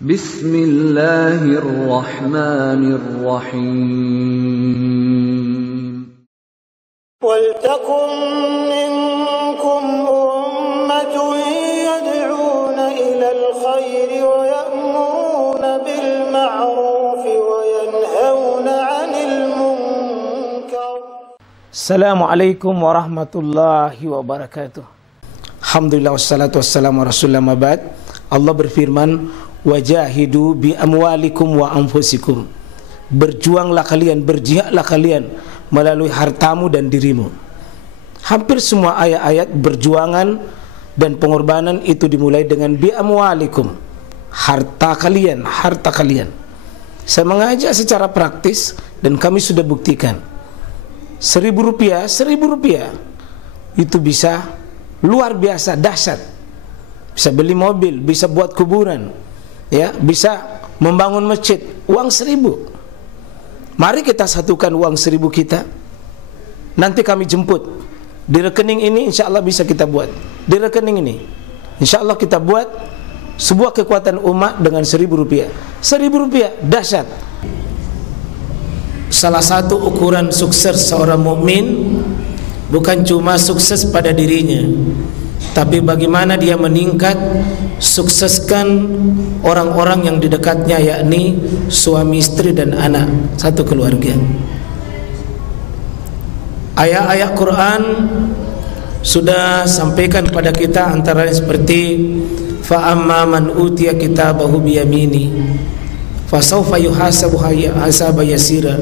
Bismillahirrahmanirrahim. Waltakum minkum ummatun yad'una ilal khairi wa ya'muruna bil ma'ruf wa yanhauna 'anil munkar. Assalamualaikum warahmatullahi wabarakatuh. Alhamdulillah wassalatu wassalamu ala rasulillah mabad. Allah berfirman, wajahidu bi amwalikum wa anfusikum. Berjuanglah kalian, berjihadlah kalian melalui hartamu dan dirimu. Hampir semua ayat-ayat berjuangan dan pengorbanan itu dimulai dengan bi amwalikum, harta kalian, harta kalian. Saya mengajak secara praktis dan kami sudah buktikan. Rp1.000 itu bisa luar biasa dahsyat. Bisa beli mobil, bisa buat kuburan, ya, bisa membangun masjid. Uang 1.000. Mari kita satukan uang 1.000 kita. Nanti kami jemput di rekening ini, insya Allah bisa kita buat. Di rekening ini, insya Allah kita buat sebuah kekuatan umat dengan Rp1.000. Rp1.000 dahsyat. Salah satu ukuran sukses seorang mukmin bukan cuma sukses pada dirinya, tapi bagaimana dia meningkat, sukseskan orang-orang yang di dekatnya, yakni suami, istri, dan anak, satu keluarga. Ayat-ayat Quran sudah sampaikan pada kita antara lain seperti fa amma man utiya kitabahu biyamini fasawfa yuhasabu hasaba yasira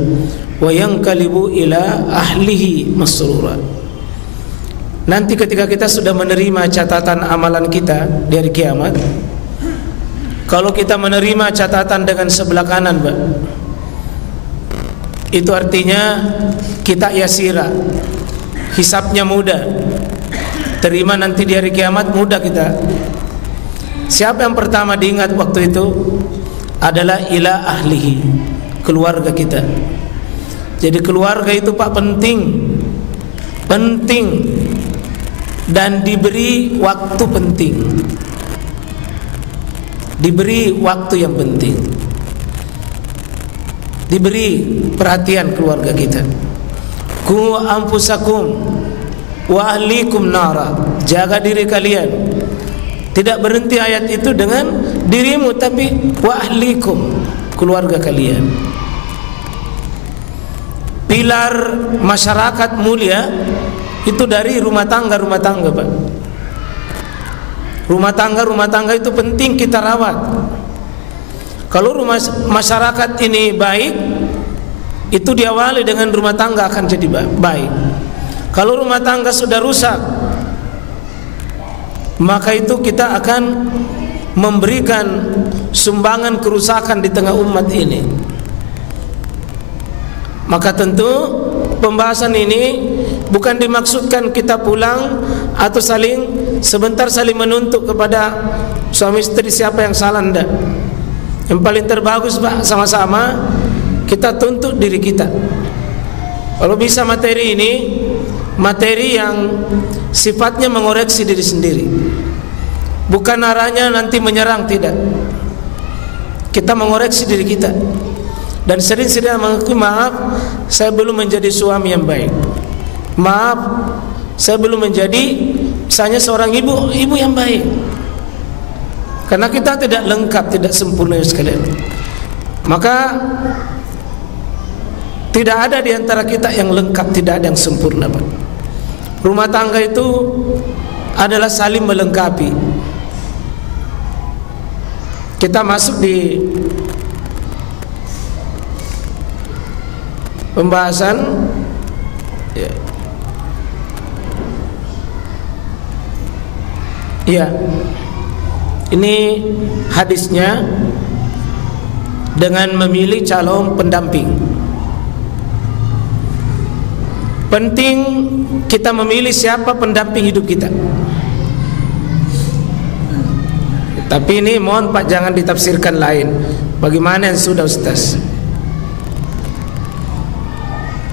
wa yanqalibu ila ahlihi masrura. Nanti ketika kita sudah menerima catatan amalan kita di hari kiamat, kalau kita menerima catatan dengan sebelah kanan, Pak, itu artinya kita yasira, hisabnya mudah. Terima nanti di hari kiamat mudah kita. Siapa yang pertama diingat waktu itu? Adalah ila ahlihi, keluarga kita. Jadi keluarga itu, Pak, penting dan diberi waktu penting, diberi waktu yang penting, diberi perhatian keluarga kita. Qu anfusakum wa ahlikum nara. Jaga diri kalian. Tidak berhenti ayat itu dengan dirimu, tapi wa ahlikum, keluarga kalian. Pilar masyarakat mulia itu dari rumah tangga, Pak. Rumah tangga itu penting kita rawat. Kalau rumah masyarakat ini baik, itu diawali dengan rumah tangga akan jadi baik. Kalau rumah tangga sudah rusak, maka itu kita akan memberikan sumbangan kerusakan di tengah umat ini. Maka tentu pembahasan ini bukan dimaksudkan kita pulang atau sebentar saling menuntut kepada suami istri siapa yang salah, enggak. Yang paling terbagus, Pak, sama-sama kita tuntut diri kita. Kalau bisa materi ini, materi yang sifatnya mengoreksi diri sendiri, bukan arahnya nanti menyerang, tidak. Kita mengoreksi diri kita dan sering-sering mengakui, maaf, saya belum menjadi suami yang baik. Maaf, saya belum menjadi misalnya seorang ibu yang baik. Karena kita tidak lengkap, tidak sempurna sekalian. Maka tidak ada di antara kita yang lengkap, tidak ada yang sempurna, Pak. Rumah tangga itu adalah saling melengkapi. Kita masuk di pembahasan, ya. Ini hadisnya dengan memilih calon pendamping. Penting kita memilih siapa pendamping hidup kita. Tapi ini mohon, Pak, jangan ditafsirkan lain. Bagaimana yang sudah, Ustaz?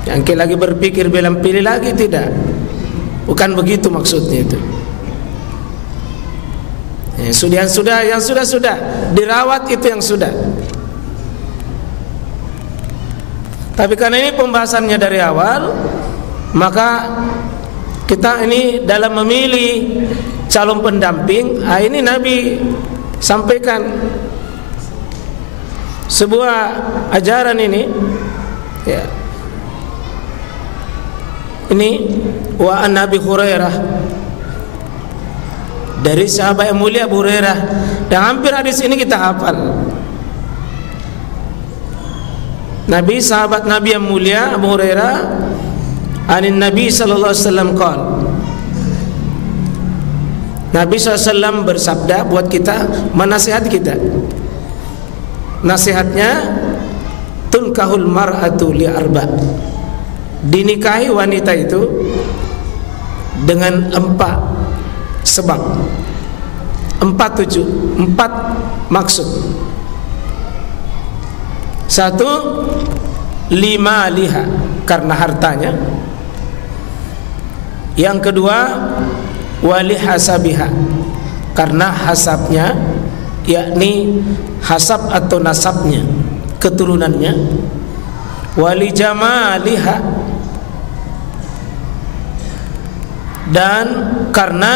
Yang lagi berpikir bilang pilih lagi, tidak. Bukan begitu maksudnya itu. Yang sudah dirawat itu yang sudah. Tapi karena ini pembahasannya dari awal, maka kita ini dalam memilih calon pendamping, ini Nabi sampaikan sebuah ajaran ini, ya. Ini wa an Abi Hurairah, dari sahabat yang mulia Abu Hurairah, dan hampir hadis ini kita hafal. Sahabat Nabi yang mulia Abu Hurairah, anin Nabi sallallahu alaihi wasallam qala, Nabi SAW bersabda buat kita, menasihati kita. Nasihatnya, tunkahul mar'atu li arba', dinikahi wanita itu dengan 4 sebab, 4 maksud. 1, lima liha, karena hartanya. Yang kedua, wali hasabiha, karena hasabnya, yakni hasab atau nasabnya, keturunannya. Wali jamaliha, dan karena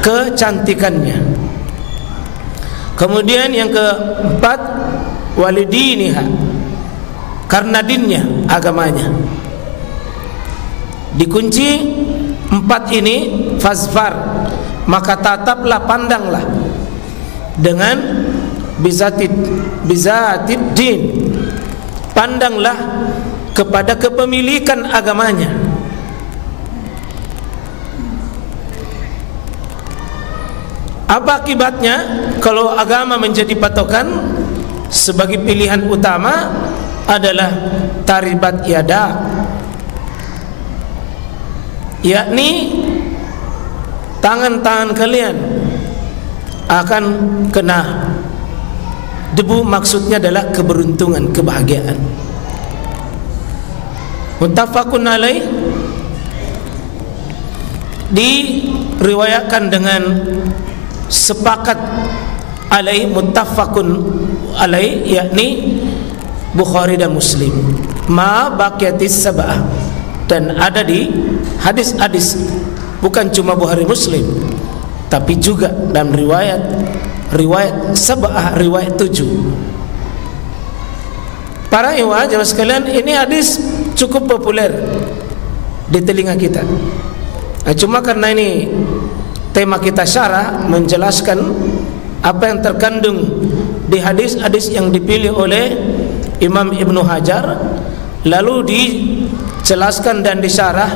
kecantikannya. Kemudian yang keempat, walidiniha, karena dinnya, agamanya. Dikunci 4 ini, fazfar, maka tataplah, pandanglah dengan bizatid din, pandanglah kepada kepemilikan agamanya. Apa akibatnya kalau agama menjadi patokan? Sebagai pilihan utama adalah taribat yada, yakni tangan-tangan kalian akan kena debu. Maksudnya adalah keberuntungan, kebahagiaan. Muttafaqun alaih, diriwayatkan dengan sepakat alaih, muttafaqun alaih, yakni Bukhari dan Muslim. Ma baqiyatis sab'ah, dan ada di hadis-hadis, bukan cuma Bukhari Muslim, tapi juga dalam riwayat sab'ah, riwayat 7. Para ikhwah jemaah sekalian, ini hadis cukup populer di telinga kita. Cuma karena ini tema kita syarah, menjelaskan apa yang terkandung di hadis-hadis yang dipilih oleh Imam Ibnu Hajar, lalu dijelaskan dan disyarah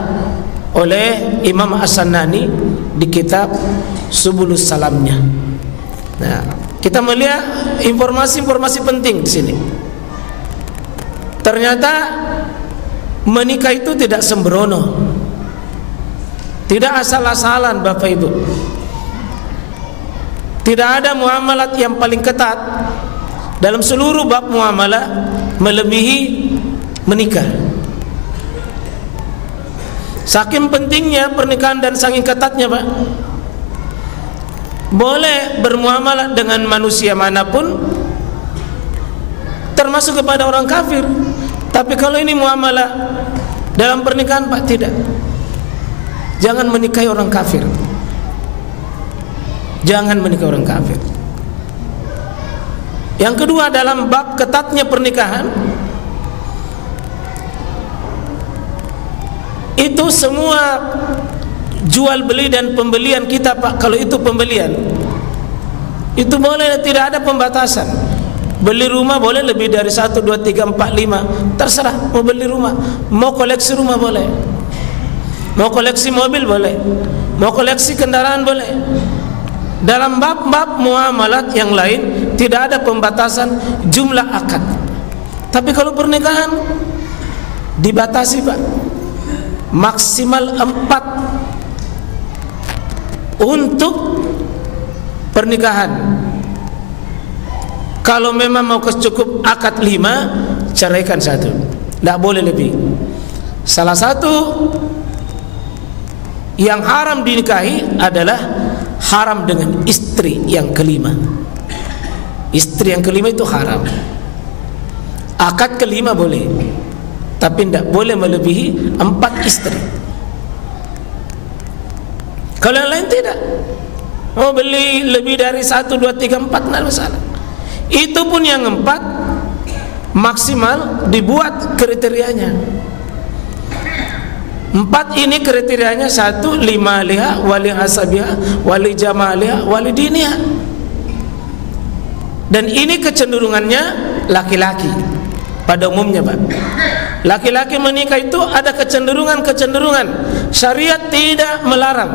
oleh Imam As-Sanani di kitab Subulus Salamnya. Nah, kita melihat informasi-informasi penting di sini. Ternyata menikah itu tidak sembrono, tidak asal-asalan, Bapak Ibu. Tidak ada muamalat yang paling ketat dalam seluruh bab muamalah melebihi menikah. Saking pentingnya pernikahan dan saking ketatnya, Pak. Boleh bermuamalah dengan manusia manapun, termasuk kepada orang kafir. Tapi kalau ini muamalah dalam pernikahan, Pak, tidak. Jangan menikahi orang kafir. Jangan menikah orang kafir. Yang kedua, dalam bab ketatnya pernikahan, itu semua jual beli dan pembelian kita, Pak, kalau itu pembelian, itu boleh, tidak ada pembatasan. Beli rumah boleh lebih dari 1, 2, 3, 4, 5, terserah. Mau beli rumah, mau koleksi rumah boleh, mau koleksi mobil boleh, mau koleksi kendaraan boleh. Dalam bab-bab muamalat yang lain tidak ada pembatasan jumlah akad. Tapi kalau pernikahan dibatasi, Pak, maksimal 4 untuk pernikahan. Kalau memang mau cukup akad 5, ceraikan 1, tidak boleh lebih. Salah satu yang haram dinikahi adalah haram dengan istri yang kelima. Istri yang kelima itu haram. Akad kelima boleh, tapi tidak boleh melebihi 4 istri. Kalau yang lain tidak. Mau beli lebih dari 1, 2, 3, 4 tidak masalah. Itu pun yang 4 maksimal dibuat kriterianya. 4 ini kriterianya: 1, limaliha, wali hasabiha, wali jamaliha, wali diniha. Dan ini kecenderungannya laki-laki pada umumnya, Pak. Laki-laki menikah itu ada kecenderungan. Syariat tidak melarang.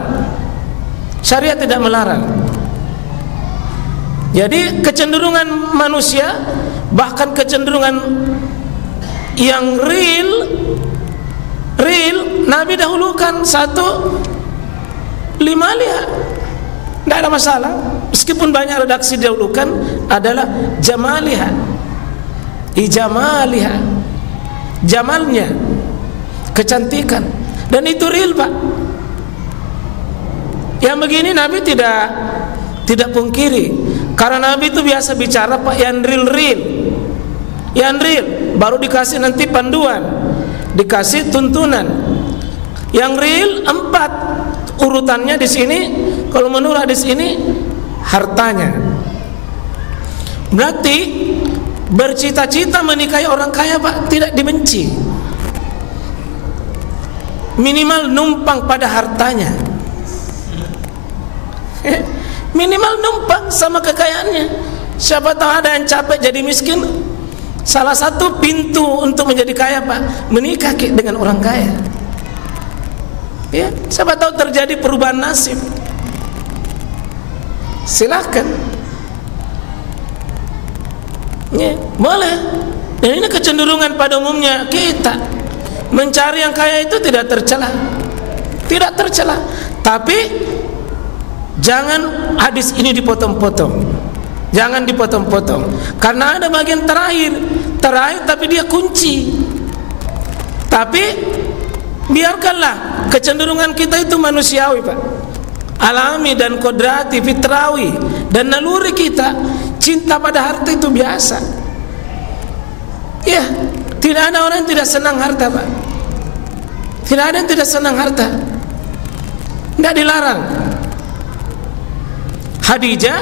Syariat tidak melarang. Jadi kecenderungan manusia, bahkan kecenderungan yang real, Nabi dahulukan 1, limaliha. Tidak ada masalah. Meskipun banyak redaksi dahulukan adalah jamaliha, ijamaliha, jamalnya, kecantikan. Dan itu real, Pak. Yang begini Nabi tidak pungkiri, karena Nabi itu biasa bicara, Pak, yang real, baru dikasih nanti panduan, dikasih tuntunan. Yang real 4 urutannya di sini. Kalau menurut hadis ini hartanya. Berarti bercita-cita menikahi orang kaya, Pak, tidak dibenci. Minimal numpang pada hartanya. Minimal numpang sama kekayaannya. Siapa tahu ada yang capek jadi miskin. Salah satu pintu untuk menjadi kaya, Pak, menikah dengan orang kaya. Ya, siapa tahu terjadi perubahan nasib. Silakan. Ya, boleh. Dan ini kecenderungan pada umumnya kita mencari yang kaya itu tidak tercela. Tidak tercela. Tapi jangan hadis ini dipotong-potong. Jangan dipotong-potong. Karena ada bagian terakhir tapi dia kunci. Tapi biarkanlah kecenderungan kita itu manusiawi, Pak. Alami dan kodrati, fitrawi dan naluri kita. Cinta pada harta itu biasa. Ya, tidak ada orang yang tidak senang harta, Pak. Tidak ada yang tidak senang harta. Tidak dilarang. Khadijah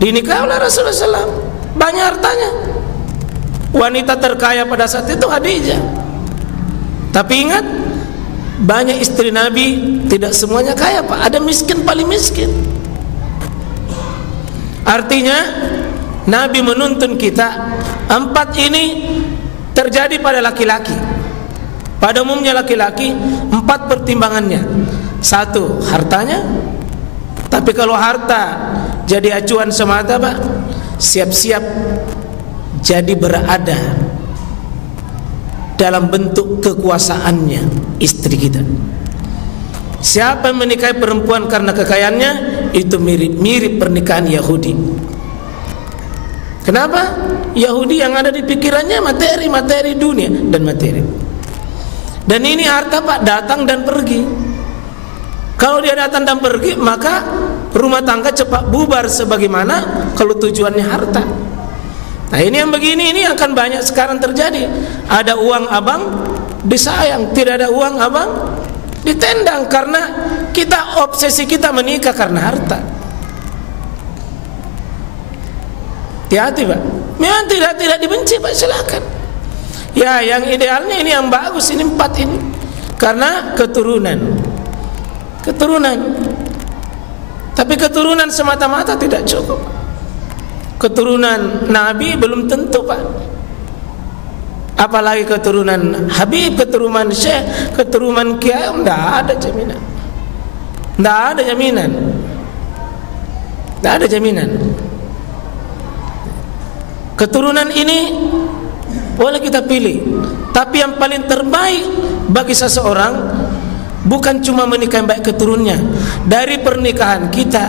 dinikahi oleh Rasulullah SAW, banyak hartanya. Wanita terkaya pada saat itu Khadijah. Tapi ingat, banyak istri Nabi tidak semuanya kaya, Pak. Ada miskin, paling miskin. Artinya Nabi menuntun kita 4 ini terjadi pada laki-laki. Pada umumnya laki-laki 4 pertimbangannya. 1, hartanya. Tapi kalau harta jadi acuan semata, Pak, siap-siap jadi berada dalam bentuk kekuasaannya istri kita. Siapa yang menikahi perempuan karena kekayaannya, itu mirip pernikahan Yahudi. Kenapa? Yahudi yang ada di pikirannya materi dunia dan materi. Dan ini harta, Pak, datang dan pergi. Kalau dia datang dan pergi, maka rumah tangga cepat bubar. Sebagaimana kalau tujuannya harta. Nah, ini yang begini ini akan banyak sekarang terjadi. Ada uang abang disayang, tidak ada uang abang ditendang, karena kita obsesi kita menikah karena harta. Hati-hati, Pak. Memang tidak dibenci, Pak, silakan. Ya, yang idealnya ini yang bagus, ini 4 ini. Karena keturunan. Tapi keturunan semata-mata tidak cukup. Keturunan Nabi belum tentu, Pak. Apalagi keturunan Habib, keturunan Syekh, keturunan Kiai, tidak ada jaminan. Tidak ada jaminan. Tidak ada jaminan. Keturunan ini boleh kita pilih, tapi yang paling terbaik bagi seseorang bukan cuma menikah yang baik keturunannya. Dari pernikahan kita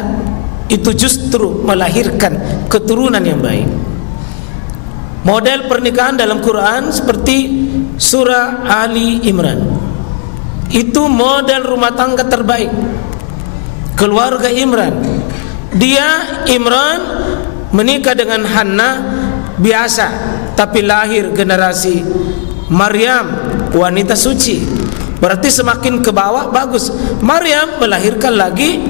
itu justru melahirkan keturunan yang baik. Model pernikahan dalam Quran seperti surah Ali Imran. Itu model rumah tangga terbaik. Keluarga Imran. dia Imran menikah dengan Hannah biasa, tapi lahir generasi Maryam, wanita suci. Berarti semakin ke bawah bagus. Maryam melahirkan lagi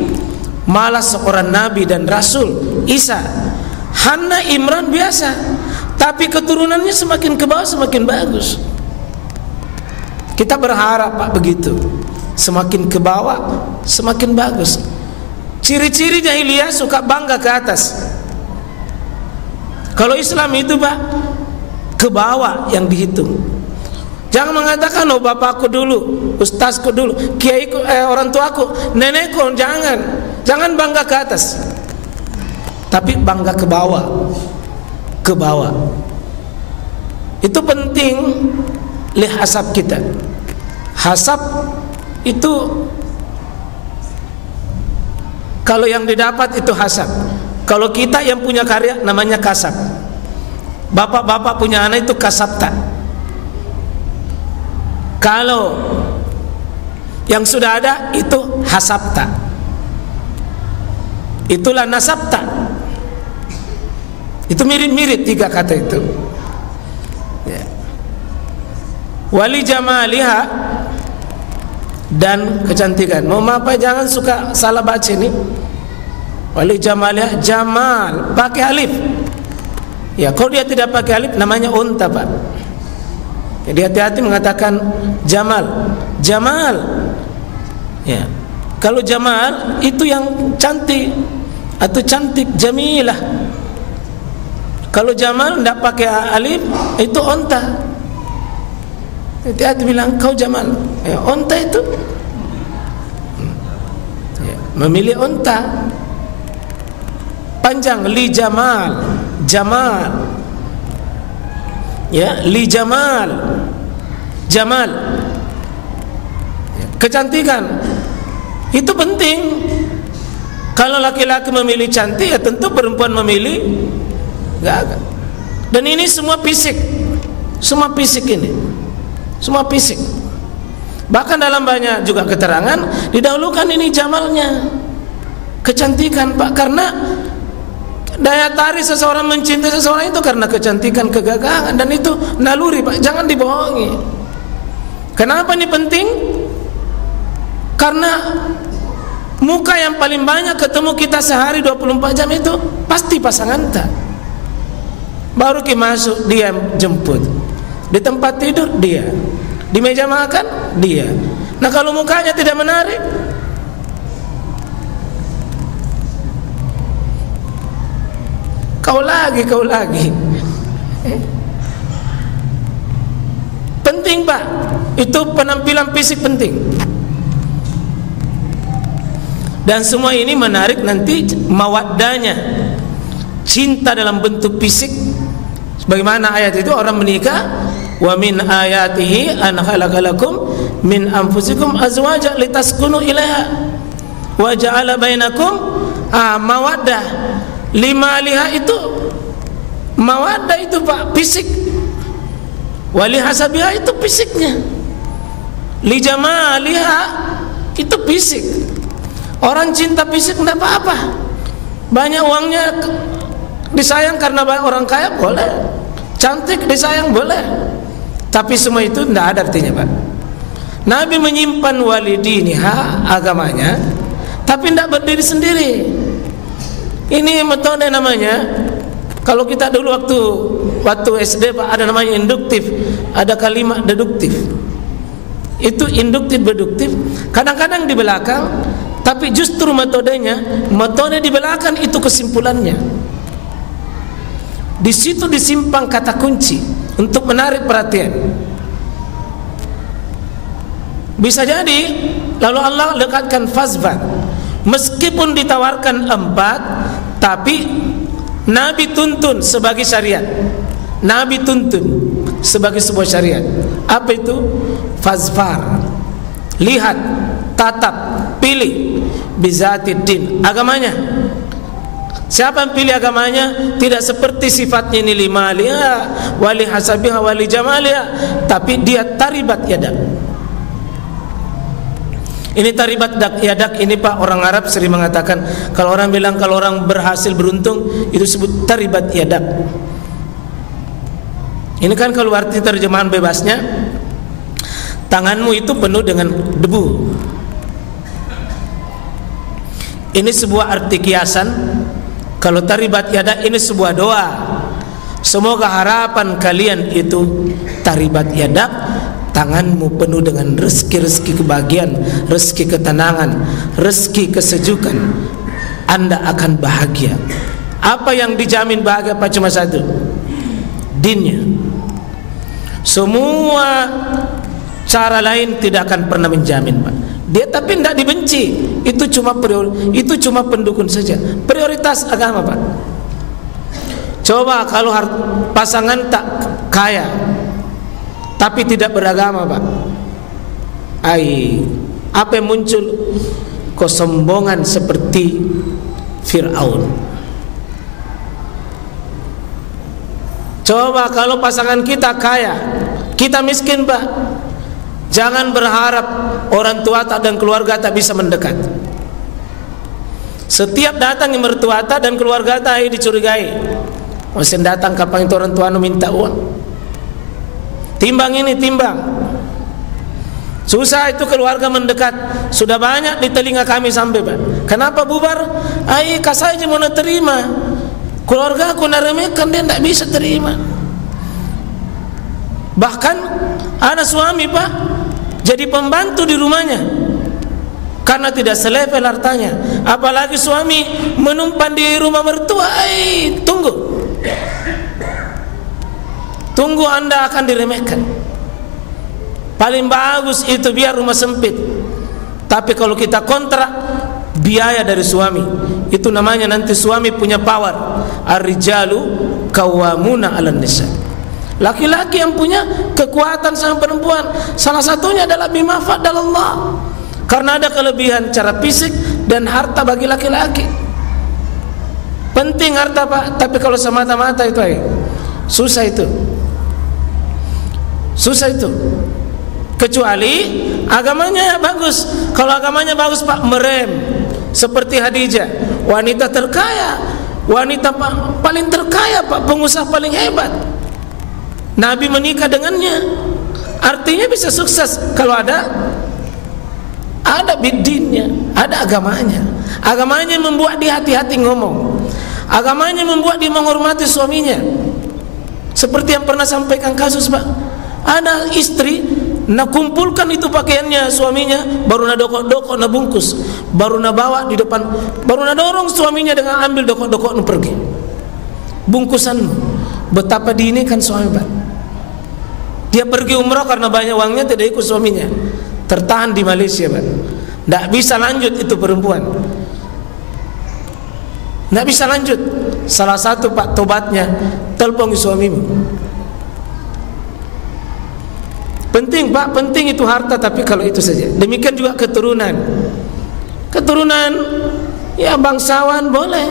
malah seorang nabi dan rasul, Isa. Hannah Imran biasa, tapi keturunannya semakin ke bawah semakin bagus. Kita berharap Pak begitu, semakin ke bawah semakin bagus. Ciri-ciri jahiliyah suka bangga ke atas. Kalau Islam itu Pak, ke bawah yang dihitung. Jangan mengatakan oh bapakku dulu, ustazku dulu, kiaiku, orang tuaku, nenekku, jangan bangga ke atas. Tapi bangga ke bawah. Ke bawah. Itu penting lihat hasab kita. Hasab itu kalau yang didapat itu hasab. Kalau kita yang punya karya namanya kasab. Bapak-bapak punya anak itu kasabta. Kalau yang sudah ada itu hasabta. Itulah nasabta. Itu mirip-mirip tiga kata itu. Ya. Wali jamaliha dan kecantikan. Mau apa jangan suka salah baca ini. Wali jamaliha, jamal pakai alif. Ya, kalau dia tidak pakai alif namanya unta Pak. Jadi hati-hati mengatakan jamal. Jamal. Ya. Kalau jamal itu yang cantik atau cantik, jamilah. Kalau jamal tidak pakai alif itu unta. Hati-hati bilang kau jamal. Ya, unta itu ya, memilih unta. Panjang li jamal, jamal. Ya, li jamal, jamal. Kecantikan itu penting. Kalau laki-laki memilih cantik, ya tentu perempuan memilih gagah. Dan ini semua fisik, semua fisik ini, semua fisik. Bahkan dalam banyak juga keterangan didahulukan ini jamalnya, kecantikan Pak, karena daya tarik seseorang mencintai seseorang itu karena kecantikan, kegagahan, dan itu naluri Pak, jangan dibohongi. Kenapa ini penting? Karena muka yang paling banyak ketemu kita sehari 24 jam itu pasti pasangan tak. Baru kita masuk dia jemput, di tempat tidur dia, di meja makan dia. Nah kalau mukanya tidak menarik, kau lagi. Penting Pak, itu penampilan fisik penting. Dan semua ini menarik nanti mawaddahnya, cinta dalam bentuk fisik. Sebagaimana ayat itu orang menikah, wa min ayatihi an khalaqalakum min anfusikum azwaja litaskunu ilaiha wa ja'ala bainakum mawaddah. Lima liha itu mawaddah itu Pak, fisik. Wali hasabiha itu fisiknya. Li jamaliha itu fisik. Orang cinta fisik tidak apa-apa. Banyak uangnya disayang karena banyak orang kaya boleh. Cantik disayang boleh. Tapi semua itu tidak ada artinya Pak. Nabi menyimpan walidiniha, agamanya, tapi tidak berdiri sendiri. Ini metode namanya. Kalau kita dulu waktu SD Pak, ada namanya induktif, ada kalimat deduktif. Itu induktif deduktif. Kadang-kadang di belakang, tapi justru metode di belakang itu kesimpulannya. Di situ disimpan kata kunci untuk menarik perhatian. Bisa jadi lalu Allah dekatkan fazfar. Meskipun ditawarkan 4, tapi Nabi tuntun sebagai syariat. Nabi tuntun sebagai sebuah syariat. Apa itu? Fazfar. Lihat, tatap, pilih bizatiddin, agamanya. Siapa yang pilih agamanya tidak seperti sifatnya ini limaliha, wali hasabiha, wali jamaliha, tapi dia taribat yada. Ini taribat yadak ini Pak, orang Arab sering mengatakan kalau orang bilang kalau orang berhasil beruntung itu disebut taribat yadak. Ini kan kalau arti terjemahan bebasnya, tanganmu itu penuh dengan debu. Ini sebuah arti kiasan. Kalau taribat yadak ini sebuah doa. Semoga harapan kalian itu taribat yadak, tanganmu penuh dengan rezeki-rezeki kebahagiaan, rezeki ketenangan, rezeki kesejukan. Anda akan bahagia. Apa yang dijamin bahagia Pak? Cuma satu, dinnya. Semua cara lain tidak akan pernah menjamin Pak. Dia tapi tidak dibenci. Itu cuma pendukung saja. Prioritas agama Pak. Coba kalau pasangan tak kaya tapi tidak beragama Pak, apa yang muncul? Kesombongan seperti Fir'aun. Coba kalau pasangan kita kaya, kita miskin Pak, jangan berharap orang tua dan keluarga tak bisa mendekat. Setiap datang yang mertua dan keluarga tak dicurigai. Masih datang kapan itu orang tua minta uang. Timbang ini timbang. Susah itu keluarga mendekat. Sudah banyak di telinga kami sampai Pak. Kenapa bubar? Kasih aja mau terima. Keluarga aku naremekan, dia tidak bisa terima. Bahkan ada suami Pak jadi pembantu di rumahnya karena tidak selevel hartanya. Apalagi suami menumpang di rumah mertua. Tunggu Anda akan diremehkan. Paling bagus itu biar rumah sempit. Tapi kalau kita kontrak biaya dari suami, itu namanya nanti suami punya power. Ar-rijalu qawwamuna 'alan nisa. Laki-laki yang punya kekuatan sama perempuan, salah satunya adalah bima faddalallah. Karena ada kelebihan cara fisik dan harta bagi laki-laki. Penting harta Pak, tapi kalau semata-mata itu susah itu. Susah itu. Kecuali agamanya bagus. Kalau agamanya bagus Pak, merem. Seperti Khadijah, wanita terkaya, wanita paling terkaya Pak, pengusaha paling hebat. Nabi menikah dengannya. Artinya bisa sukses kalau ada bidinnya, ada agamanya. Agamanya membuat dia hati-hati ngomong. Agamanya membuat dia menghormati suaminya. Seperti yang pernah sampaikan kasus Pak, ada istri nak kumpulkan itu pakaiannya suaminya, baru nak dokok-dokok nak bungkus, baru nak bawa di depan, baru nak dorong suaminya dengan ambil dokok-dokok nak pergi. Bungkusanmu, betapa diinikan suami Pak. Dia pergi umrah karena banyak uangnya, tidak ikut suaminya, tertahan di Malaysia Pak. Tidak bisa lanjut itu perempuan, tidak bisa lanjut. Salah satu Pak tobatnya, telepon suamimu. Penting Pak, penting itu harta, tapi kalau itu saja. Demikian juga keturunan. Keturunan ya bangsawan boleh.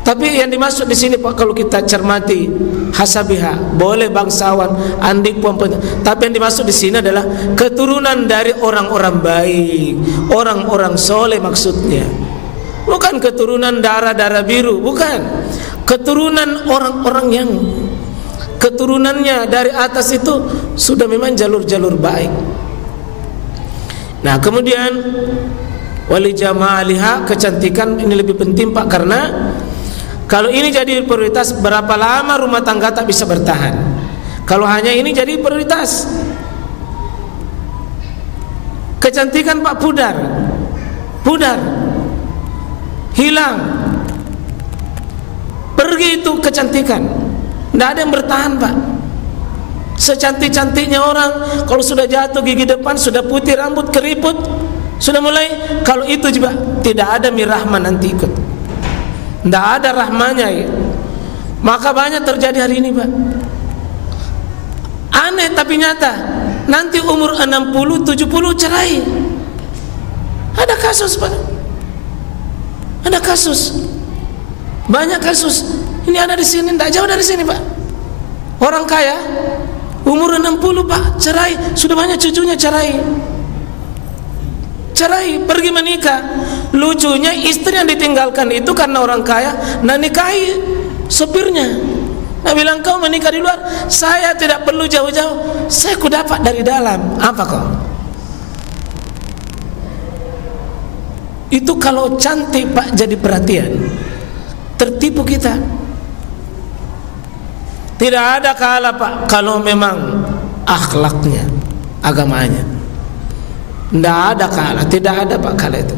Tapi yang dimaksud di sini Pak, kalau kita cermati hasabiha, boleh bangsawan, andik puan. Tapi yang dimaksud di sini adalah keturunan dari orang-orang baik, orang-orang soleh maksudnya. Bukan keturunan darah-darah biru, bukan. Keturunan orang-orang yang keturunannya dari atas itu sudah memang jalur-jalur baik. Nah, kemudian wali jamaliha, kecantikan ini lebih penting Pak, karena kalau ini jadi prioritas, berapa lama rumah tangga tak bisa bertahan? Kalau hanya ini jadi prioritas. Kecantikan Pak pudar, hilang, pergi itu kecantikan. Tidak ada yang bertahan Pak. Secantik-cantiknya orang, kalau sudah jatuh gigi depan, sudah putih rambut, keriput, sudah mulai. Kalau itu juga tidak ada mirahman nanti ikut, tidak ada rahmanya ya. Maka banyak terjadi hari ini Pak. Aneh tapi nyata. Nanti umur 60-70 cerai. Ada kasus Pak. Ada kasus. Banyak kasus. Ini ada di sini, tidak jauh dari sini Pak. Orang kaya umur 60 Pak, cerai, sudah banyak cucunya cerai. cerai, pergi menikah. Lucunya istri yang ditinggalkan itu karena orang kaya, nah nikahi sopirnya. Nah bilang, kau menikah di luar, saya tidak perlu jauh-jauh, saya ku dapat dari dalam. Apa kau? Itu kalau cantik Pak jadi perhatian, tertipu kita. Tidak ada kalah Pak kalau memang akhlaknya, agamanya. Tidak ada kalah, tidak ada Pak kalah itu.